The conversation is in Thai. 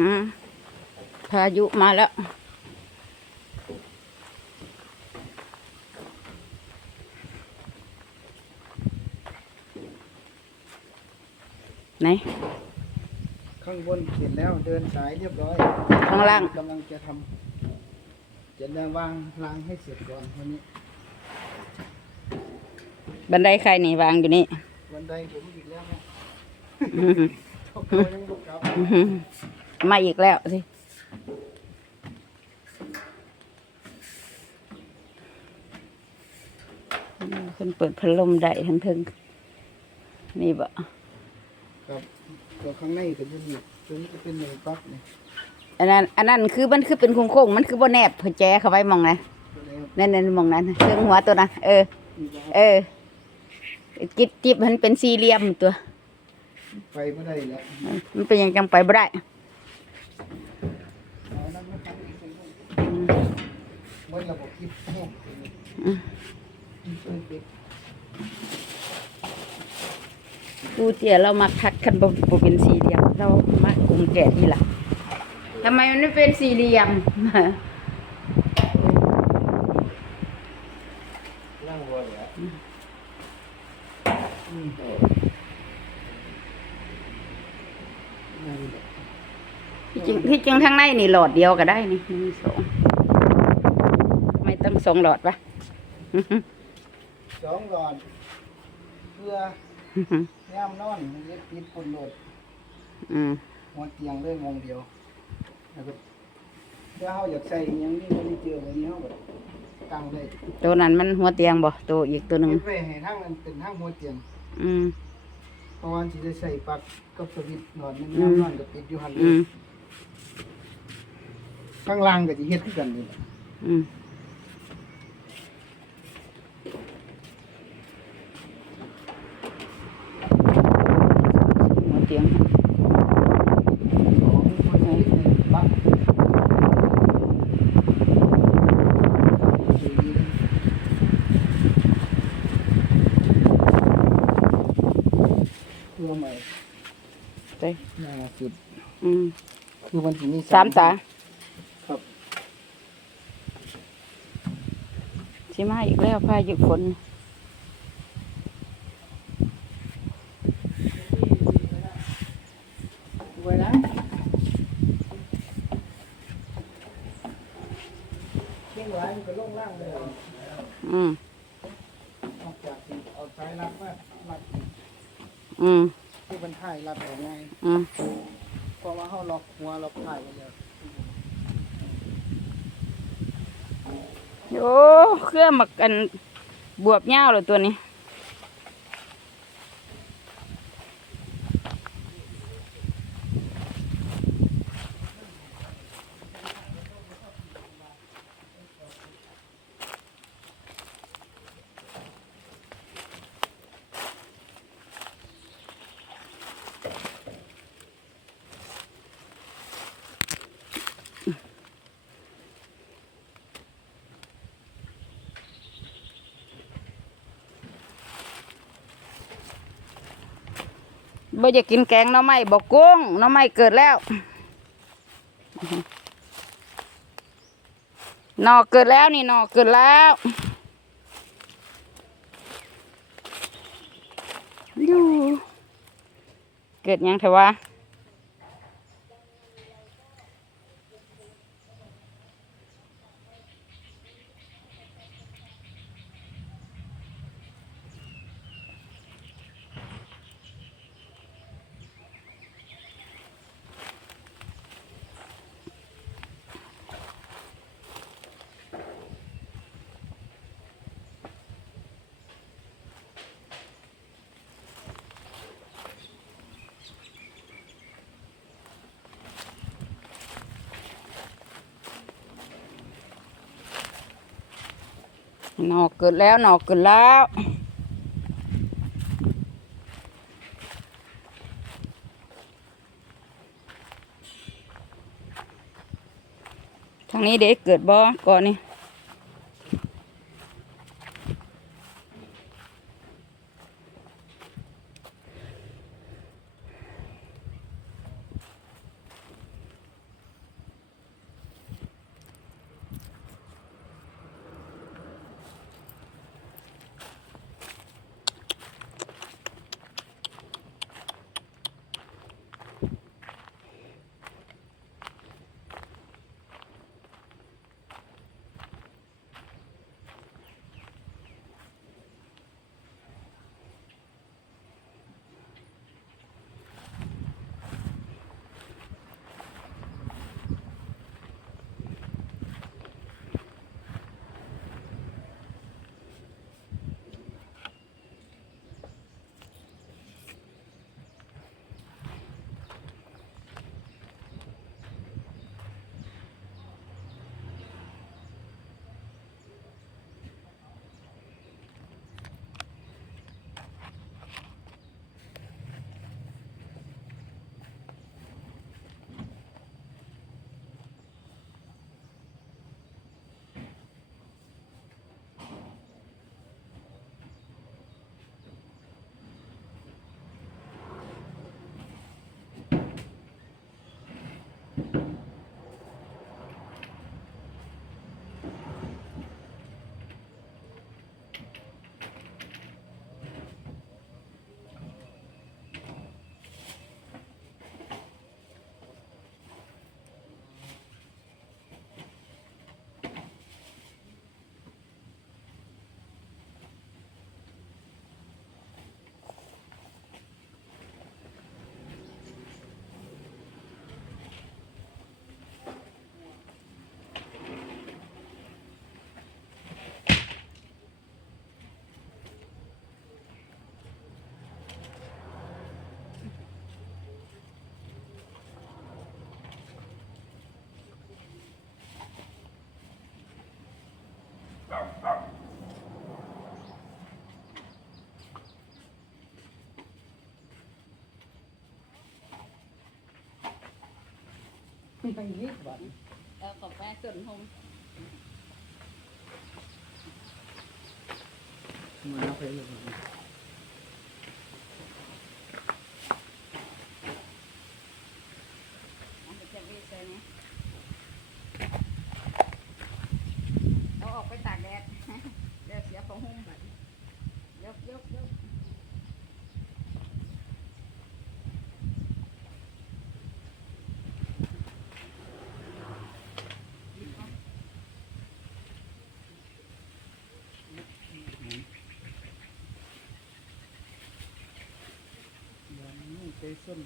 อืมพายุมาแล้ว ไหน ข้างบนเขียนแล้วเดินสายเรียบร้อยข้างล่าง กำลังจะทำจะได้วางรางให้เสร็จก่อนวันนี้ บันไดใครนี่วางอยู่นี่วันใดผมอีกแล้วนะอืมโอ้โหยังบุกกลับ อื้อหือ มาอีกแล้วสิอืมคนเปิดพัดลมได้ทั้งทึงนี่บ่ครับตัวข้างในก็จะมีตัวนี้จะเป็นหนึ่งปลั๊กเนี่ยอันนั้นอันนั้นคือมันคือเป็นโค้งๆมันคือบ่แนบเพื่อแจเข้าไว้มองนะตัวนี้นั่นนั่นมองนั้นเครื่องหัวตัวนั้นเออมีบาเออจิบจิบมันเป็นสี่เหลี่ยมตัวไฟไม่ได้แล้วมันเป็นหยังจังไปบ่ได้ เอานั่นมาตั้งอีกเป็น เมื่อระบบคิดโอ้อืมเปิดปิดกูเตี๋ยเรามาคัดคันบ่บ่เป็นสี่เหลี่ยม เรามากรุงแก่ดีล่ะทำไมมันไม่เป็นสี่เหลี่ยมนั่งวัวเหรออืมนั่นแหละที่จริงที่จริงทั้งในนี่หลอดเดียวก็ได้นี่หนึ่งสองไม่ต้อง สองหลอดปะสองหลอด เพื่อย่ามนอนมันจะปิดปุ่นโหลดอืมหัวเตียงเลยมองเดียวนะครับถ้าเขาอยากใส่อหยังนี้มันเจอแบบนี้เขาแบบตั้งเลยตัวนั้นมันหัวเตียงบ่ตัวอีกตัวหนึ่งเฮ็ดไว้ให้ทั้งมันเป็นทั้งหัวเตียง อืมเพราะว่าสิได้ใส่ปลั๊กกับสวิตช์หลอดมันอืมย่ามนอนก็ติดอยู่หันเลอืยมข้างล่างก็จะเฮ็ดคือกันนี่แหละอืมหัวเตียง ของหัวเตียงนี่ปลั๊ก เพื่อใหม่ไปหน้าสุดอืมคือมันสิมีสามสาครับสิมาอีกแล้วพายุฝนไว้นะเชียงรายมันก็ลงล่างเลยอืมออกจากที่เอาสายรัดมารัดอืมที่มันถ่ายรัดออกไงอืมเพราะว่าเขาล็อกหัวล็อกถ่ายไว้แล้วโอ้เครื่องมักกันบวบยาวเลยตัวนี้ บ่อยากกินแกงน้ำไม้บอกกุ้งน้ำไม้เกิดแล้วหนอเกิดแล้วนี่หนอเกิดแล้วอยู่เกิดยังเถอะวะ หนอเกิดแล้วหนอเกิดแล้ว ทางนี้เด็กเกิดบ่ก่อนนี่ ไปนิดบัดแล้วก็ไปส่วนหงมาเอาไปเลย อันนี้จะวีใส่นี้เอาออกไปตากแดด เดี๋ยวเสียของหุ้มบัดยกยกยก ไปส้น